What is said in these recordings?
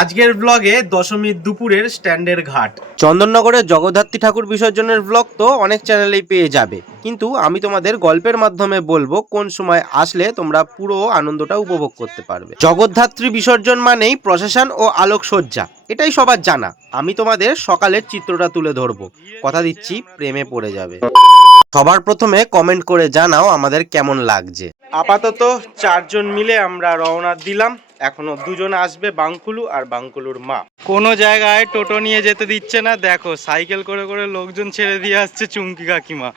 আজকের ব্লগে দশমীর দুপুরের স্ট্যান্ডের ঘাট। চন্দননগরের জগদ্ধাত্রী ঠাকুর বিসর্জনের ব্লগ তো অনেক চ্যানেলেই পেয়ে যাবে, কিন্তু আমি তোমাদের গল্পের মাধ্যমে বলবো কোন সময় আসলে তোমরা পুরো আনন্দটা উপভোগ করতে পারবে। জগদ্ধাত্রী বিসর্জন মানেই প্রশাসন ও আলোকসজ্জা, এটাই সবার জানা। আমি তোমাদের সকালের চিত্রটা তুলে ধরবো, কথা দিচ্ছি প্রেমে পড়ে যাবে। সবার প্রথমে কমেন্ট করে জানাও আমাদের কেমন লাগছে। আপাতত 4 জন মিলে আমরা রওনা দিলাম। এখনো 2 জন আসবে, বাঙ্কুলু আর বাঙ্কুলুর মা। কোনো জায়গায় টোটো নিয়ে যেতে দিচ্ছে না, দেখো সাইকেল করে করে লোকজন ছেড়ে দিয়ে আসছে চুমকি কাকিমা।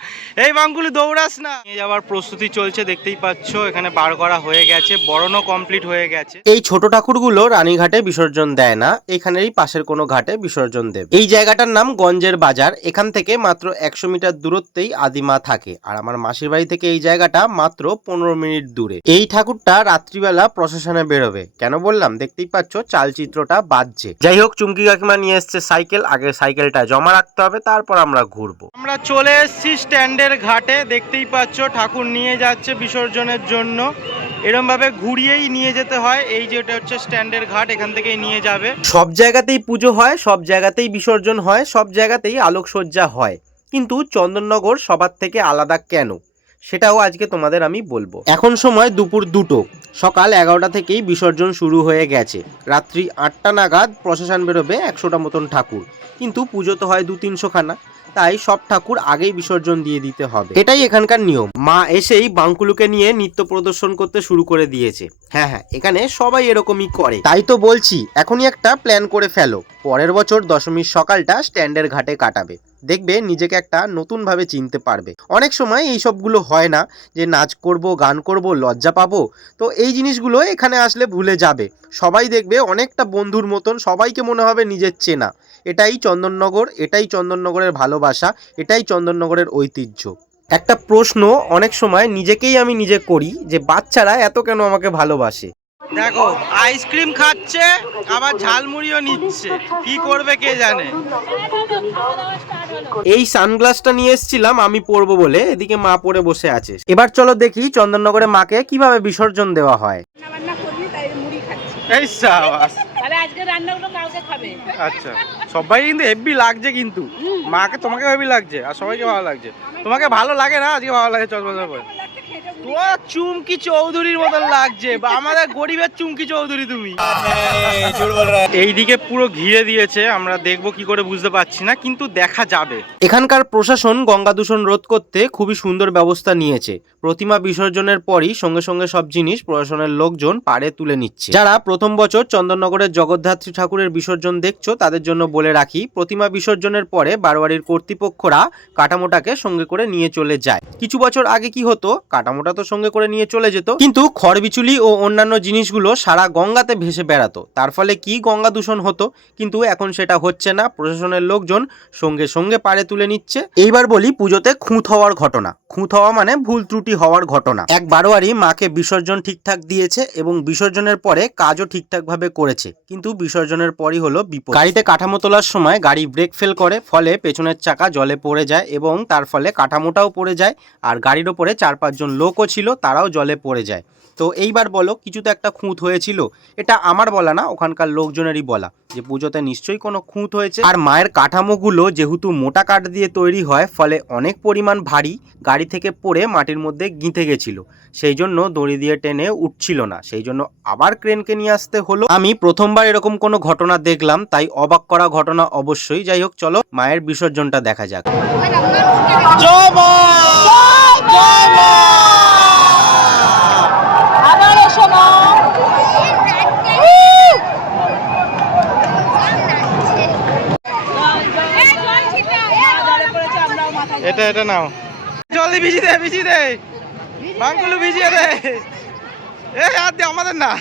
এই বাঙ্কুলু দৌড়াস না। নিয়ে যাওয়ার প্রস্তুতি চলছে, দেখতেই পাচ্ছ এখানে বার করা হয়ে গেছে, বরণও কমপ্লিট হয়ে গেছে। এই ছোট ঠাকুরগুলো রানীঘাটে বিসর্জন দেয় না, এখানেরই পাশের কোনো ঘাটে বিসর্জন দেবে। এই জায়গাটার নাম গঞ্জের বাজার, এখান থেকে মাত্র 100 মিটার দূরত্বেই আদিমা থাকে, আর আমার মাসির বাড়ি থেকে এই জায়গাটা মাত্র 15 মিনিট দূরে। এই ঠাকুরটা রাত্রিবেলা প্রশাসনে বেরোবে। কেন বললাম, দেখতেই পাচ্ছ চালচিত্রটা বাজছে। যাই হোক, চুমকি কাকিমা নিয়ে এসছে সাইকেল, আগে সাইকেলটা জমা রাখতে হবে, তারপর আমরা ঘুরবো। আমরা চলে এসেছি স্ট্যান্ডের ঘাটে, দেখতেই পাচ্ছ ঠাকুর নিয়ে যাচ্ছে বিসর্জনের জন্য। এরম ভাবে ঘুরিয়েই নিয়ে যেতে হয়। এই যে এটা হচ্ছে স্ট্যান্ডের ঘাট, এখান থেকেই নিয়ে যাবে। সব জায়গাতেই পুজো হয়, সব জায়গাতেই বিসর্জন হয়, সব জায়গাতেই আলোকসজ্জা হয়, কিন্তু চন্দননগর সবার থেকে আলাদা কেন, সেটাও আজকে তোমাদের আমি বলবো। এখন সময় দুপুর 2টো, সকাল 11টা থেকেই বিসর্জন শুরু হয়ে গেছে। রাত্রি 8টা নাগাদ প্রশাসন বেরোবে 100টা মতন ঠাকুর, কিন্তু পুজো তো হয় 200-300 খানা, তাই সব ঠাকুর আগেই বিসর্জন দিয়ে দিতে হবে, এটাই এখানকার নিয়ম। মা এসেই বাঙ্কুলুকে নিয়ে নৃত্য প্রদর্শন করতে শুরু করে দিয়েছে। হ্যাঁ, এখানে সবাই এরকমই করে, তাই তো বলছি এখনই একটা প্ল্যান করে ফেলো। পরের বছর দশমীর সকালটা স্ট্যান্ডের ঘাটে কাটাবে, দেখবে নিজেকে একটা নতুন ভাবে চিনতে পারবে। অনেক সময় এই সবগুলো হয় না, যে নাচ করব, গান করব, লজ্জা পাবো, তো এই জিনিসগুলো এখানে আসলে ভুলে যাবে। সবাই দেখবে অনেকটা বন্ধুর মতন, সবাইকে মনে হবে নিজের চেনা। এটাই চন্দননগর, এটাই চন্দননগরের ভালোবাসা, এটাই চন্দননগরের ঐতিহ্য। একটা প্রশ্ন অনেক সময় নিজেকেই আমি নিজে করি, যে বাচ্চারা এত কেন আমাকে ভালোবাসে। দেখো আইসক্রিম খাচ্ছে, আবার ঝালমুড়িও নিচ্ছে, কি করবে কে জানে। এই সানগ্লাসটা নিয়ে এসেছিলাম আমি পরবো বলে, এদিকে মা পরে বসে আছে। এবার চলো দেখি চন্দননগরে মাকে কিভাবে বিসর্জন দেওয়া হয়। এই সাবাস। তাহলে আজকে রান্নাগুলো কালকে খাবে। আচ্ছা, সবাই কিন্তু হেভি লাগছে, কিন্তু মাকে তোমাকে হেভি লাগছে আর সবাইকে ভালো লাগছে। তোমাকে ভালো লাগে না? আজকে ভালো লাগে চশমা পরে। তো চুমকি চৌধুরীর মতন লাগছে, বা আমাদের গরিবের চুমকি চৌধুরী তুমি। এইদিকে পুরো ঘিরে দিয়েছে, আমরা দেখবো কি করে বুঝতে পারছি না, কিন্তু দেখা যাবে। এখানকার প্রশাসন গঙ্গা দূষণ রোধ করতে খুবই সুন্দর ব্যবস্থা নিয়েছে। প্রতিমা বিসর্জনের পরই সঙ্গে সঙ্গে সব জিনিস প্রশাসনের লোকজন পাড়ে তুলে নিচ্ছে। যারা প্রথম বছর চন্দননগরের জগদ্ধাত্রী ঠাকুরের বিসর্জন দেখছো, তাদের জন্য বলে রাখি, প্রতিমা বিসর্জনের পরে বারোয়ারির কর্তৃপক্ষরা কাঠামোটাকে সঙ্গে করে নিয়ে চলে যায়। কিছু বছর আগে কি হতো, কাঠামোটা তো সঙ্গে করে নিয়ে চলে যেত, কিন্তু খড়বিচুলি ও অন্যান্য জিনিসগুলো সারা গঙ্গাতে ভেসে বেড়াতো, তার ফলে কি গঙ্গা দূষণ হতো। কিন্তু এখন সেটা হচ্ছে না, প্রশাসনের লোকজন সঙ্গে সঙ্গে পাড়ে তুলে নিচ্ছে। এইবার বলি পুজোতে খুঁত হওয়ার ঘটনা। খুঁত হওয়া মানে ভুল ত্রুটি হওয়ার ঘটনা। এক বারোয়ারি মাকে বিসর্জন ঠিকঠাক দিয়েছে এবং বিসর্জনের পরে কাজও ঠিকঠাক ভাবে করেছে, কিন্তু বিসর্জনের পরই হলো বিপদ। গাড়িতে কাঠামো তোলার সময় গাড়ি ব্রেক ফেল করে, ফলে পেছনের চাকা জলে পড়ে যায় এবং তার ফলে কাঠামোটাও পড়ে যায়, আর গাড়ির ওপরে 4-5 জন লোকও ছিল, তারাও জলে পড়ে যায়। তো এইবার বলো, কিছু তো একটা খুঁত হয়েছিল। এটা আমার বলা না, ওখানকার লোকজনেরই বলা, যে পুজোতে নিশ্চয়ই কোনো খুঁত হয়েছে। আর মায়ের কাঠামোগুলো যেহেতু মোটা কাঠ দিয়ে তৈরি হয়, ফলে অনেক পরিমাণ ভারী, গাড়ি থেকে পড়ে মাটির মধ্যে গিঁথে গেছিল, সেই জন্য দড়ি দিয়ে টেনে উঠছিল না, সেই জন্য আবার ক্রেনকে নিয়ে আসতে হলো। আমি প্রথমবার এরকম কোনো ঘটনা দেখলাম, তাই অবাক করা ঘটনা অবশ্যই। যাই হোক, চলো মায়ের বিসর্জনটা দেখা যাক। জয় মা! জয় মা! আবার এসো মা। এটা নাও, জলদি ভিজি দে বাঙ্কুলু, ভিজিয়ে দে। আর দে, আমাদের না।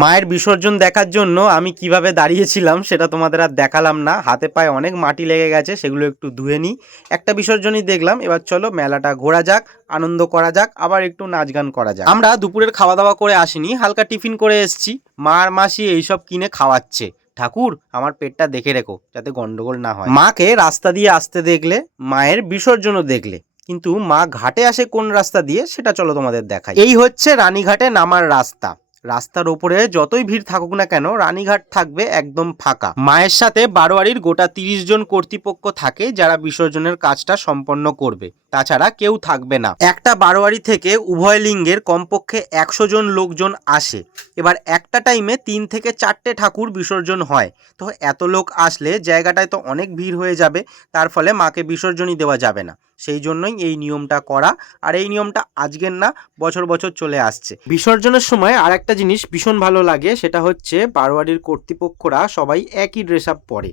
মায়ের বিসর্জন দেখার জন্য আমি কিভাবে দাঁড়িয়েছিলাম সেটা তোমাদের আর দেখালাম না, হাতে পায়ে অনেক মাটি লেগে গেছে, সেগুলো একটু ধুয়ে নিই। একটা বিসর্জনই দেখলাম, এবার চলো মেলাটা ঘোরা যাক, আনন্দ করা যাক, আবার একটু নাচ গান করা যাক। আমরা দুপুরের খাওয়া দাওয়া করে আসিনি, হালকা টিফিন করে এসেছি। মা আর মাসি এইসব কিনে খাওয়াচ্ছে। ঠাকুর, আমার পেটটা দেখে রেখো যাতে গন্ডগোল না হয়। মাকে রাস্তা দিয়ে আসতে দেখলে, মায়ের বিসর্জনও দেখলে, কিন্তু মা ঘাটে আসে কোন রাস্তা দিয়ে সেটা চলো তোমাদের দেখাই। এই হচ্ছে রানীঘাটে নামার রাস্তা। রাস্তার ওপরে যতই ভিড় থাকুক না কেন রানীঘাট থাকবে একদম ফাঁকা। মায়ের সাথে বারোয়ারির গোটা 30 জন কর্তৃপক্ষ থাকে যারা বিসর্জনের কাজটা সম্পন্ন করবে, তাছাড়া কেউ থাকবে না। একটা বারোয়ারি থেকে উভয় লিঙ্গের কমপক্ষে 100 জন লোকজন আসে। এবার একটা টাইমে 3 থেকে 4টে ঠাকুর বিসর্জন হয়, তো এত লোক আসলে জায়গাটায় তো অনেক ভিড় হয়ে যাবে, তার ফলে মাকে বিসর্জনই দেওয়া যাবে না। সেই জন্যই এই নিয়মটা করা, আর এই নিয়মটা আজকের না, বছর বছর চলে আসছে। বিসর্জনের সময় আর একটা জিনিস ভীষণ ভালো লাগে, সেটা হচ্ছে বারোয়ারির কর্তৃপক্ষরা সবাই একই ড্রেস আপ পরে।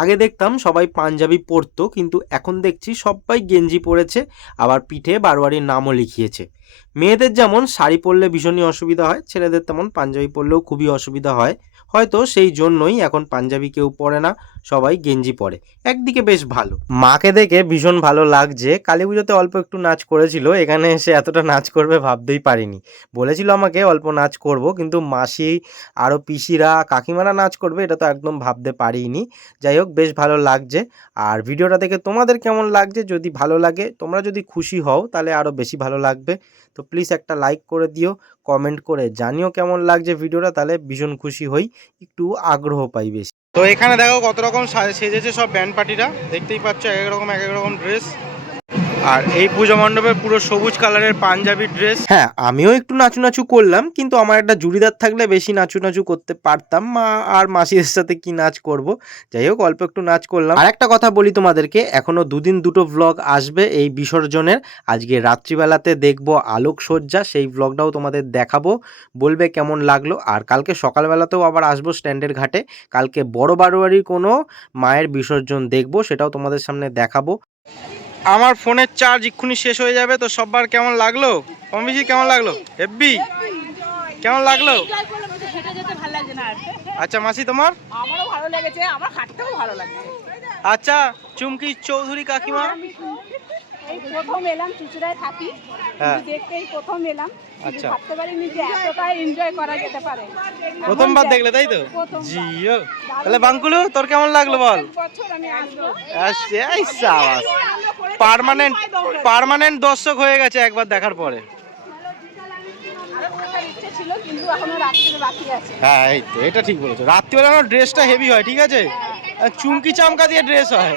আগে দেখতাম সবাই পাঞ্জাবি পরতো, কিন্তু এখন দেখছি সবাই গেঞ্জি পরেছে, আবার পিঠে বারোয়ারির নামও লিখিয়েছে। মেয়েদের যেমন শাড়ি পরলে ভীষণই অসুবিধা হয়, ছেলেদের তেমন পাঞ্জাবি পরলেও খুবই অসুবিধা হয়। হয়তো সেই জন্যই এখন পাঞ্জাবি কেউ পরে না, সবাই গেঞ্জি পরে। একদিকে বেশ ভালো। মাকে দেখে ভীষণ ভালো লাগছে। কালী পুজোতে অল্প একটু নাচ করেছিল, এখানে এসে এতটা নাচ করবে ভাবতেই পারিনি। বলেছিল আমাকে অল্প নাচ করব, কিন্তু মাসি আরও পিসিরা কাকিমারা নাচ করবে এটা তো একদম ভাবতে পারিনি। যাই হোক, বেশ ভালো লাগছে। আর ভিডিওটা দেখে তোমাদের কেমন লাগছে? যদি ভালো লাগে, তোমরা যদি খুশি হও, তাহলে আরও বেশি ভালো লাগবে। তো প্লিজ একটা লাইক করে দিও, কমেন্ট করে জানিও কেমন লাগছে ভিডিওটা, তাহলে ভীষণ খুশি হই, একটু আগ্রহ পাই বেশি। তো এখানে দেখো কত রকম সেজেছে সব ব্যান্ড পার্টিরা, দেখতেই পাচ্ছ এক এক রকম ড্রেস। আর এই পুজো মণ্ডপে পুরো সবুজ কালারের পাঞ্জাবি ড্রেস। হ্যাঁ, আমিও একটু নাচু নাচু করলাম, কিন্তু আমার একটা জুড়িদার থাকলে বেশি নাচু নাচু করতে পারতাম। মা আর মাসিদের সাথে কি নাচ করব। যাই হোক, অল্প একটু নাচ করলাম। আর একটা কথা বলি তোমাদেরকে, এখনো 2 দিন 2টো ভ্লগ আসবে এই বিসর্জনের। আজকে রাত্রিবেলাতে দেখবো আলোকসজ্জা, সেই ভ্লগটাও তোমাদের দেখাবো, বলবে কেমন লাগলো। আর কালকে সকালবেলাতেও আবার আসবো স্ট্যান্ডের ঘাটে, কালকে বড় বারোয়ারির কোনো মায়ের বিসর্জন দেখবো, সেটাও তোমাদের সামনে দেখাবো। আমার ফোনের চার্জ এক্ষুনি শেষ হয়ে যাবে, তো সববার কেমন লাগলো? কমিজি কেমন লাগলো? হেব্বি কেমন লাগলো? হেঁটে যেতে ভালো লাগছে না আর। আচ্ছা মাসি, তোমার? আমারও ভালো লেগেছে, আমার হাঁটতেও ভালো লাগছে। আচ্ছা চুমকি চৌধুরী কাকিমা? এই প্রথম এলাম, চুচুড়ায় থাকি, হ্যাঁ। দেখতেই প্রথম এলাম। আচ্ছা, ভাবতে পারিনি যে এতটা এনজয় করা যেতে পারে। প্রথমবার দেখলে তাই তো? প্রথমবার। জিও। তাহলে বাঙ্কুলু, তোর কেমন লাগলো বল? বছর আমি আসবো। এই সাবাস, পার্মানেন্ট দর্শক হয়ে গেছে একবার দেখার পরে। আরো থাকার ইচ্ছে ছিল, কিন্তু এখনো রাত্রে বাকি আছে। হ্যাঁ, এই তো, এটা ঠিক বলেছো। রাত্রিবেলা ড্রেসটা হেভি হয়, ঠিক আছে, চুমকি চামকা দিয়ে ড্রেস হয়।